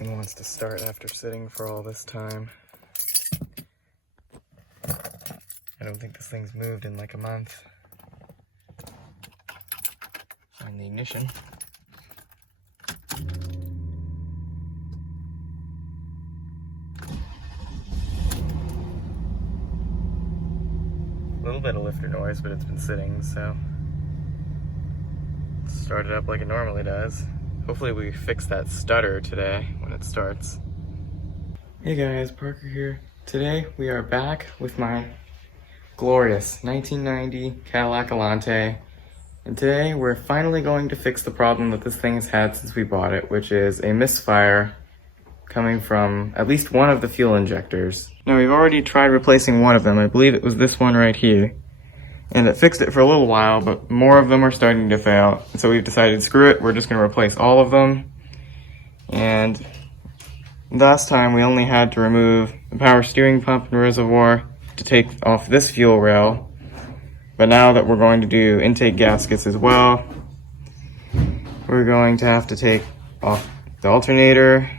thing wants to start after sitting for all this time. I don't think this thing's moved in like a month. Find the ignition. A little bit of lifter noise, but it's been sitting, so start it up like it normally does. Hopefully we fix that stutter today when it starts. Hey guys, Parker here. Today we are back with my glorious 1990 Cadillac Allante. And today we're finally going to fix the problem that this thing has had since we bought it, which is a misfire coming from at least one of the fuel injectors. Now we've already tried replacing one of them. I believe it was this one right here. And it fixed it for a little while, but more of them are starting to fail. So we've decided, screw it, we're just gonna replace all of them. And last time we only had to remove the power steering pump and reservoir to take off this fuel rail. But now that we're going to do intake gaskets as well, we're going to have to take off the alternator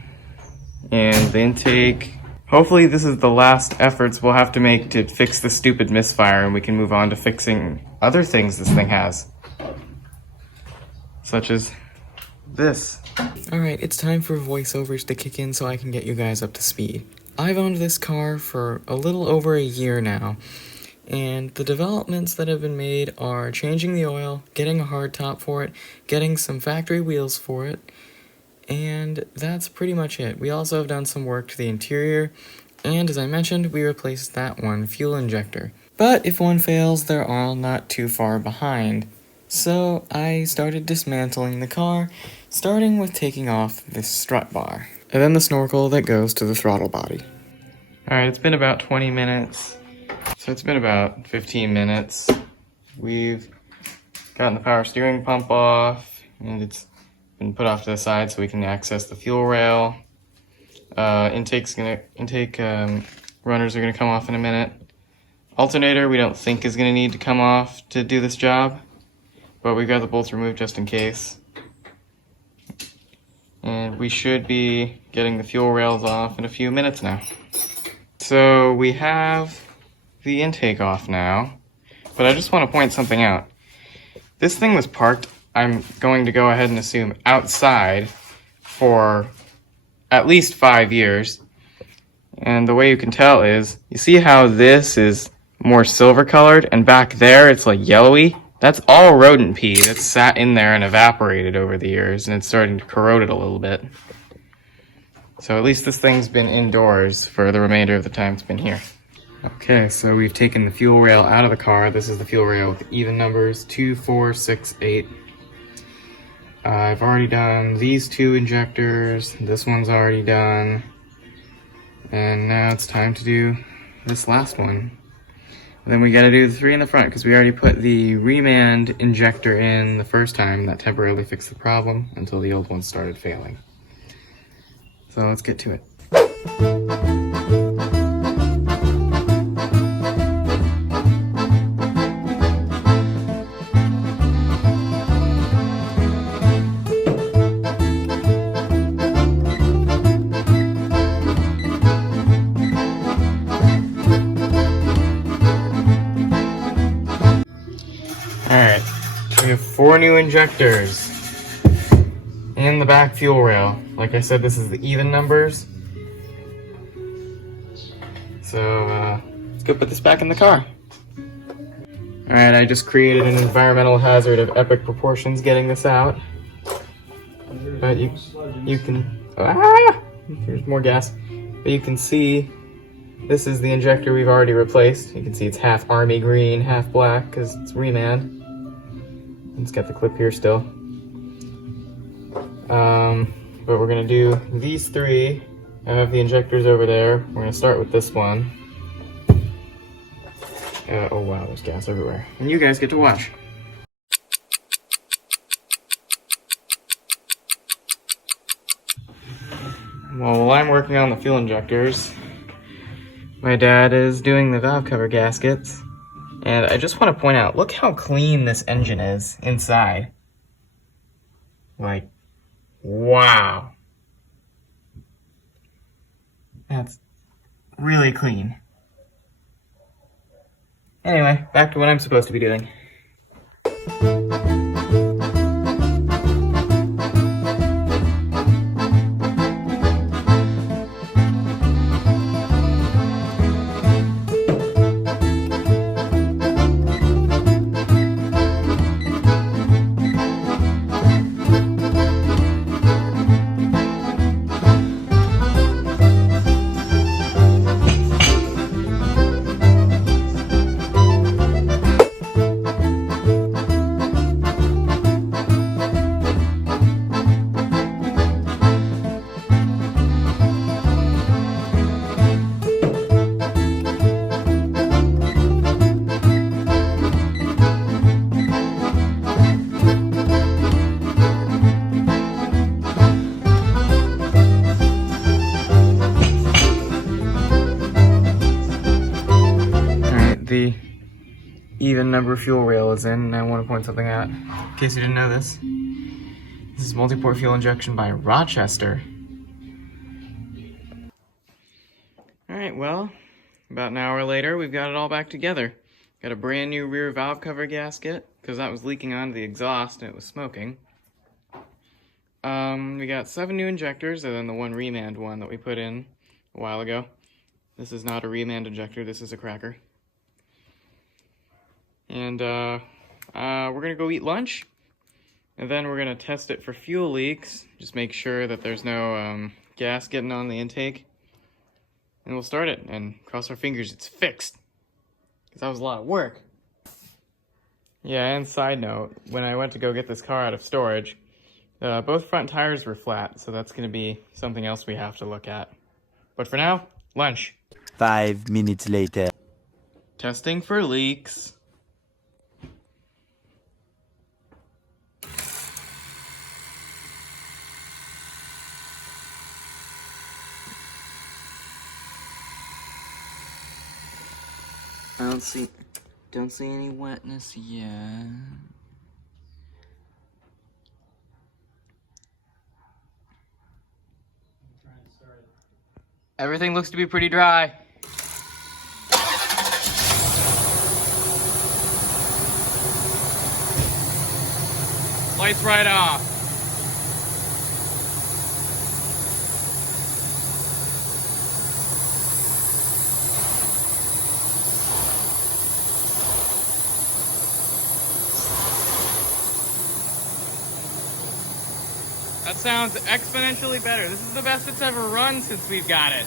and the intake. Hopefully this is the last efforts we'll have to make to fix the stupid misfire, and we can move on to fixing other things this thing has. Such as this. Alright, it's time for voiceovers to kick in so I can get you guys up to speed. I've owned this car for a little over a year now, and the developments that have been made are changing the oil, getting a hard top for it, getting some factory wheels for it, and that's pretty much it. We also have done some work to the interior, and as I mentioned, we replaced that one fuel injector. But if one fails, they're all not too far behind. So I started dismantling the car, starting with taking off this strut bar, and then the snorkel that goes to the throttle body. Alright, it's been about 20 minutes, so it's been about 15 minutes. We've gotten the power steering pump off, and it's been put off to the side so we can access the fuel rail. Intake runners are gonna come off in a minute. Alternator we don't think is gonna need to come off to do this job, but we've got the bolts removed just in case. And we should be getting the fuel rails off in a few minutes now. So we have the intake off now, but I just want to point something out. This thing was parked, I'm going to go ahead and assume, outside for at least 5 years. And the way you can tell is, you see how this is more silver colored and back there it's like yellowy? That's all rodent pee that's sat in there and evaporated over the years, and it's starting to corrode it a little bit. So at least this thing's been indoors for the remainder of the time it's been here. Okay, so we've taken the fuel rail out of the car. This is the fuel rail with even numbers 2, 4, 6, 8. I've already done these 2 injectors, this one's already done, and now it's time to do this last one. And then we gotta do the 3 in the front, because we already put the remand injector in the first time. That temporarily fixed the problem until the old one started failing. So let's get to it. Alright, we have 4 new injectors in the back fuel rail. Like I said, this is the even numbers. So let's go put this back in the car. Alright, I just created an environmental hazard of epic proportions getting this out. But you can, there's more gas. But you can see this is the injector we've already replaced. You can see it's half army green, half black, because it's remand. It's got the clip here still. But we're gonna do these 3. I have the injectors over there. We're gonna start with this one. Oh wow, there's gas everywhere. And you guys get to watch. Well, while I'm working on the fuel injectors, my dad is doing the valve cover gaskets. And I just want to point out, look how clean this engine is inside. Like, wow. That's really clean. Anyway, back to what I'm supposed to be doing. The even number fuel rail is in, and I want to point something out. In case you didn't know this, this is multi-port fuel injection by Rochester. Alright, well, about an hour later, we've got it all back together. Got a brand new rear valve cover gasket, because that was leaking onto the exhaust and it was smoking. We got 7 new injectors, and then the one remand one that we put in a while ago. This is not a remand injector, this is a cracker. And we're gonna go eat lunch, and then we're gonna test it for fuel leaks. Just make sure that there's no gas getting on the intake. And we'll start it, and cross our fingers it's fixed. Because that was a lot of work. Yeah, and side note, when I went to go get this car out of storage, both front tires were flat, so that's gonna be something else we have to look at. But for now, lunch. 5 minutes later. Testing for leaks. Don't see any wetness yet. Everything looks to be pretty dry. Lights right off. That sounds exponentially better. This is the best it's ever run since we've got it.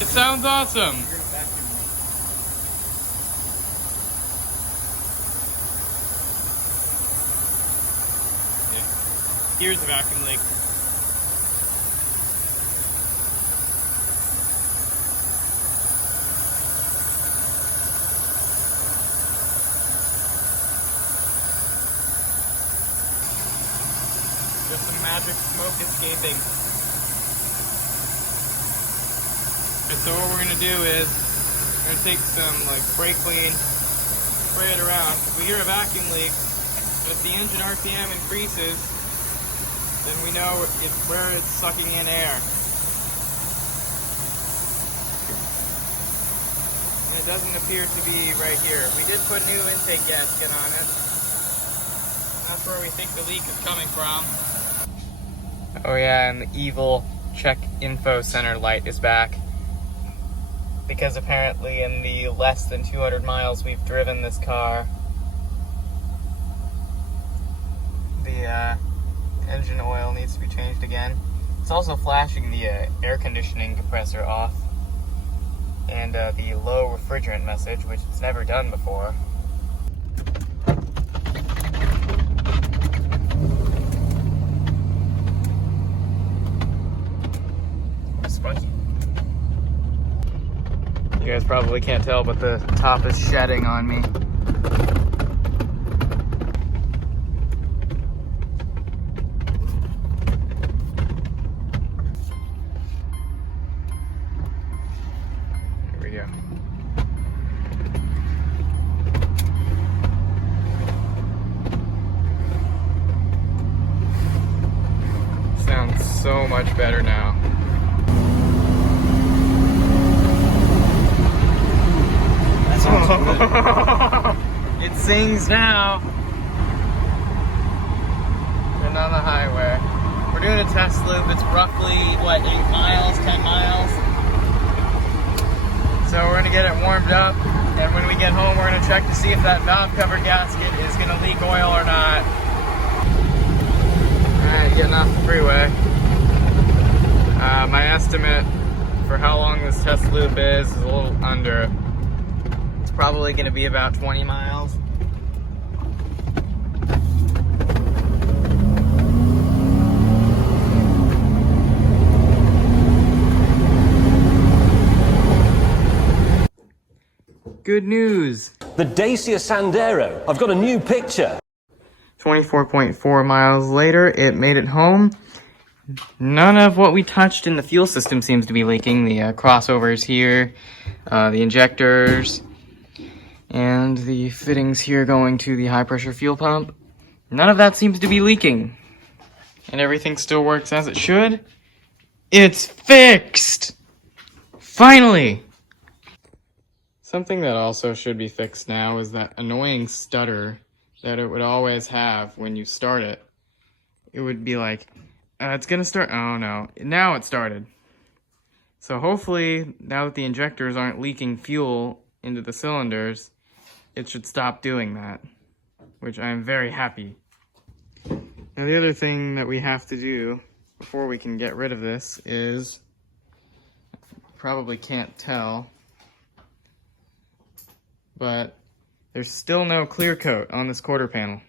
It sounds awesome. Here's the vacuum leak. Just some magic smoke escaping. And so what we're gonna do is we're gonna take some brake clean, spray it around. If we hear a vacuum leak, but if the engine RPM increases, then we know it's where it's sucking in air. And it doesn't appear to be right here. We did put new intake gasket on it. That's where we think the leak is coming from. Oh yeah, and the evil check info center light is back. Because apparently in the less than 200 miles we've driven this car, the engine oil needs to be changed again. It's also flashing the air conditioning compressor off and the low refrigerant message, which it's never done before. Spongy. You guys probably can't tell, but the top is shedding on me. much better now. That sounds good. It sings now. And on the highway. We're doing a test loop. It's roughly, what, 8 miles, 10 miles? So we're gonna get it warmed up, and when we get home, we're gonna check to see if that valve cover gasket is gonna leak oil or not. Alright, getting off the freeway. My estimate for how long this test loop is a little under. It's probably gonna be about 20 miles. Good news! The Dacia Sandero. I've got a new picture. 24.4 miles later, it made it home. None of what we touched in the fuel system seems to be leaking. The crossovers here, the injectors, and the fittings here going to the high pressure fuel pump. None of that seems to be leaking. And everything still works as it should. It's fixed! Finally! Something that also should be fixed now is that annoying stutter that it would always have when you start it. It would be like, it's gonna start, oh no, now it started. So hopefully, now that the injectors aren't leaking fuel into the cylinders, it should stop doing that, which I'm very happy. Now the other thing that we have to do before we can get rid of this is, probably can't tell, but there's still no clear coat on this quarter panel.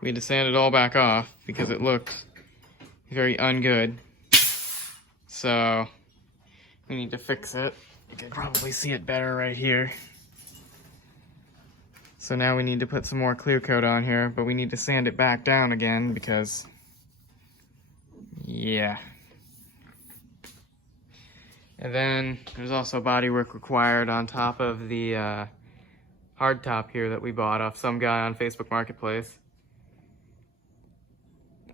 We had to sand it all back off because it looked very ungood. So we need to fix it. You can probably see it better right here. So now we need to put some more clear coat on here, but we need to sand it back down again because, yeah. And then there's also bodywork required on top of the hardtop here that we bought off some guy on Facebook Marketplace.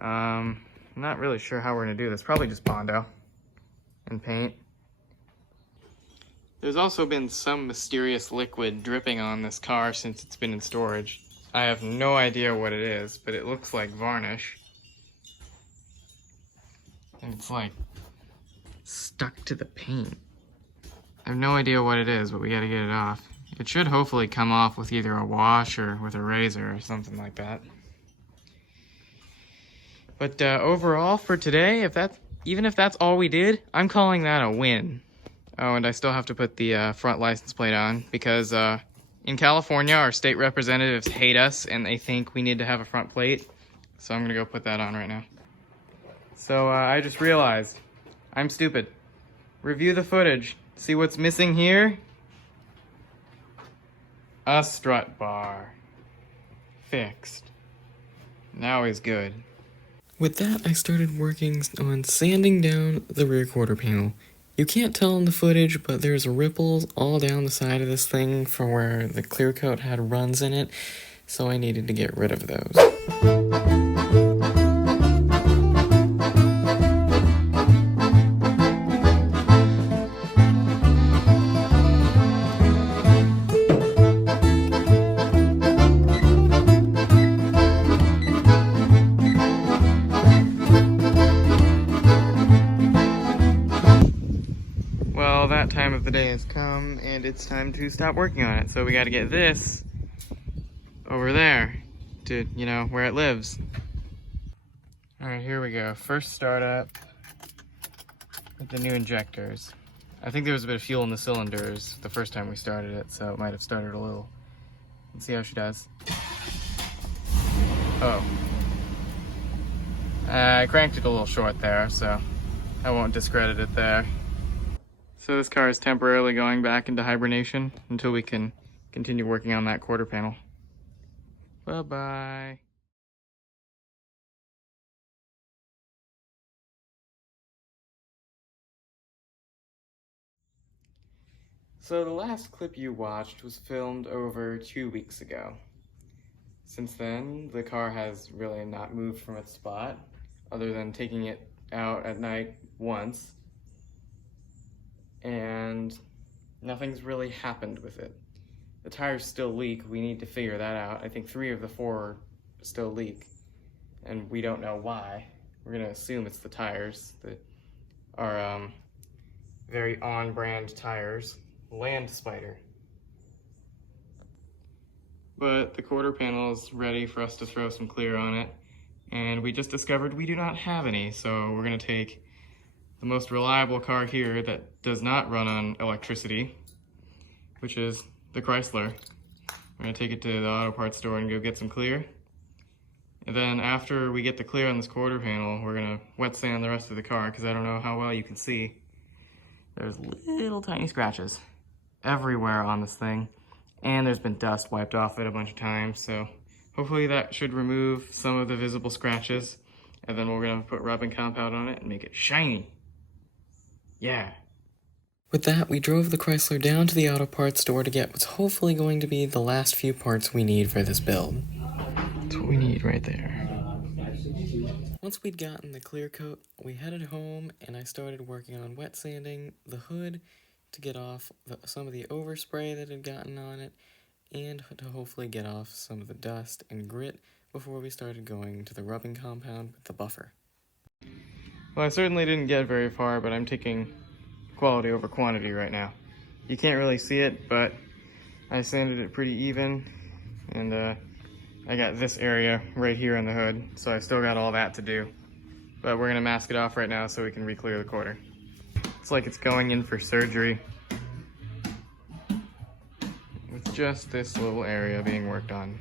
I'm not really sure how we're gonna do this. Probably just Bondo and paint. There's also been some mysterious liquid dripping on this car since it's been in storage. I have no idea what it is, but it looks like varnish. And it's like stuck to the paint. I have no idea what it is, but we gotta get it off. It should hopefully come off with either a wash or with a razor or something like that. But overall for today, even if that's all we did, I'm calling that a win. Oh, and I still have to put the front license plate on because in California, our state representatives hate us and they think we need to have a front plate. So I'm gonna go put that on right now. So I just realized, I'm stupid. Review the footage. See what's missing here? A strut bar. Fixed. Now he's good. With that, I started working on sanding down the rear quarter panel. You can't tell in the footage, but there's ripples all down the side of this thing from where the clear coat had runs in it, so I needed to get rid of those. Well, that time of the day has come, and it's time to stop working on it. So we gotta get this over there to, you know, where it lives. All right, here we go. First startup with the new injectors. I think there was a bit of fuel in the cylinders the first time we started it, so it might have started a little. Let's see how she does. Oh. I cranked it a little short there, so I won't discredit it there. So this car is temporarily going back into hibernation until we can continue working on that quarter panel. Bye-bye. So the last clip you watched was filmed over 2 weeks ago. Since then, the car has really not moved from its spot, other than taking it out at night once, and nothing's really happened with it. The tires still leak. We need to figure that out. I think 3 of the 4 still leak, and we don't know why. We're gonna assume it's the tires that are very on-brand tires. Land Spider. But the quarter panel is ready for us to throw some clear on it, and we just discovered we do not have any, so we're gonna take the most reliable car here that does not run on electricity, which is the Chrysler. We're gonna take it to the auto parts store and go get some clear. And then after we get the clear on this quarter panel, we're gonna wet sand the rest of the car, because I don't know how well you can see. There's little tiny scratches everywhere on this thing, and there's been dust wiped off it a bunch of times, so hopefully that should remove some of the visible scratches, and then we're gonna put rubbing compound on it and make it shiny. Yeah. With that, we drove the Chrysler down to the auto parts store to get what's hopefully going to be the last few parts we need for this build. That's what we need right there. Once we'd gotten the clear coat, we headed home and I started working on wet sanding the hood to get off some of the overspray that had gotten on it, and to hopefully get off some of the dust and grit before we started going to the rubbing compound with the buffer. Well, I certainly didn't get very far, but I'm taking quality over quantity right now. You can't really see it, but I sanded it pretty even, and I got this area right here in the hood, so I still got all that to do. But we're gonna mask it off right now so we can re-clear the quarter. It's like it's going in for surgery, with just this little area being worked on.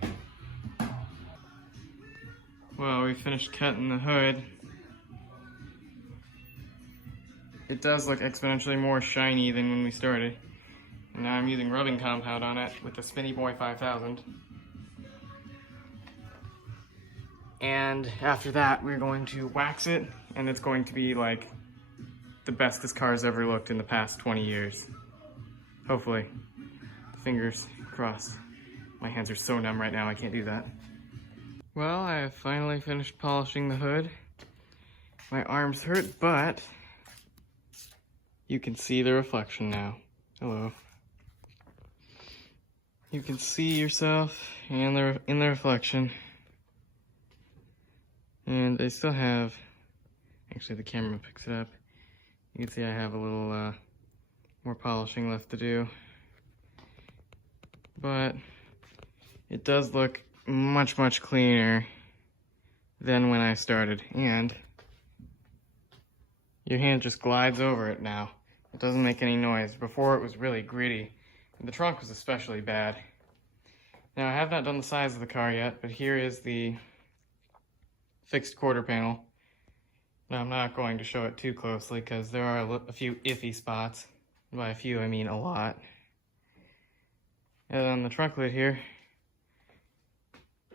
Well, we finished cutting the hood. It does look exponentially more shiny than when we started. And now I'm using rubbing compound on it with the Spinny Boy 5000. And after that, we're going to wax it, and it's going to be like the best this car's ever looked in the past 20 years. Hopefully. Fingers crossed. My hands are so numb right now, I can't do that. Well, I have finally finished polishing the hood. My arms hurt, but you can see the reflection now. Hello. You can see yourself in the reflection. And I still have, actually the camera picks it up. You can see I have a little more polishing left to do. But it does look much, much cleaner than when I started. And your hand just glides over it now. It doesn't make any noise. Before it was really gritty. And the trunk was especially bad. Now I have not done the sides of the car yet, but here is the fixed quarter panel. Now I'm not going to show it too closely because there are a few iffy spots. By a few I mean a lot. And on the trunk lid here,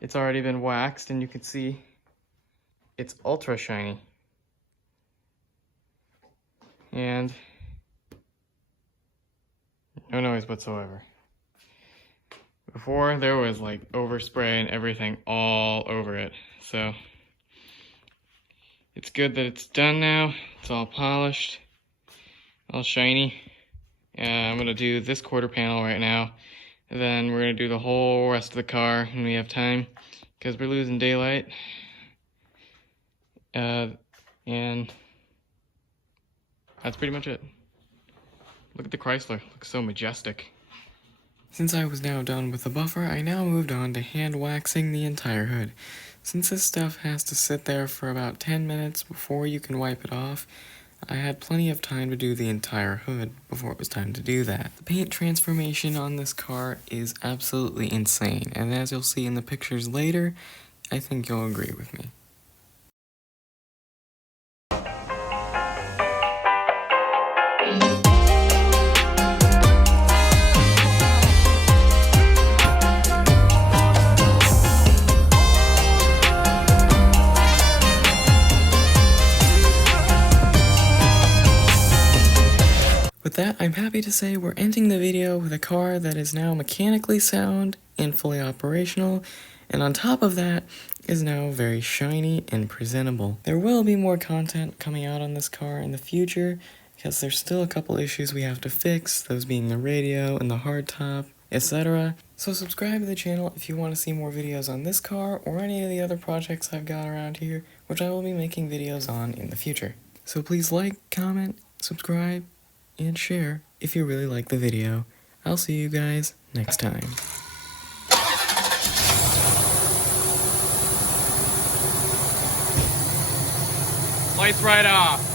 it's already been waxed and you can see it's ultra shiny. And no noise whatsoever. Before there was like overspray and everything all over it. So it's good that it's done now. It's all polished, all shiny. I'm gonna do this quarter panel right now. And then we're gonna do the whole rest of the car when we have time, because we're losing daylight. And that's pretty much it. Look at the Chrysler, looks so majestic. Since I was now done with the buffer, I now moved on to hand waxing the entire hood. Since this stuff has to sit there for about 10 minutes before you can wipe it off, I had plenty of time to do the entire hood before it was time to do that. The paint transformation on this car is absolutely insane, and as you'll see in the pictures later, I think you'll agree with me. With that, I'm happy to say we're ending the video with a car that is now mechanically sound and fully operational, and on top of that is now very shiny and presentable. There will be more content coming out on this car in the future, because there's still a couple issues we have to fix, those being the radio and the hardtop, etc. So subscribe to the channel if you want to see more videos on this car or any of the other projects I've got around here, which I will be making videos on in the future. So please like, comment, subscribe, and share if you really like the video. I'll see you guys next time. Lights right off.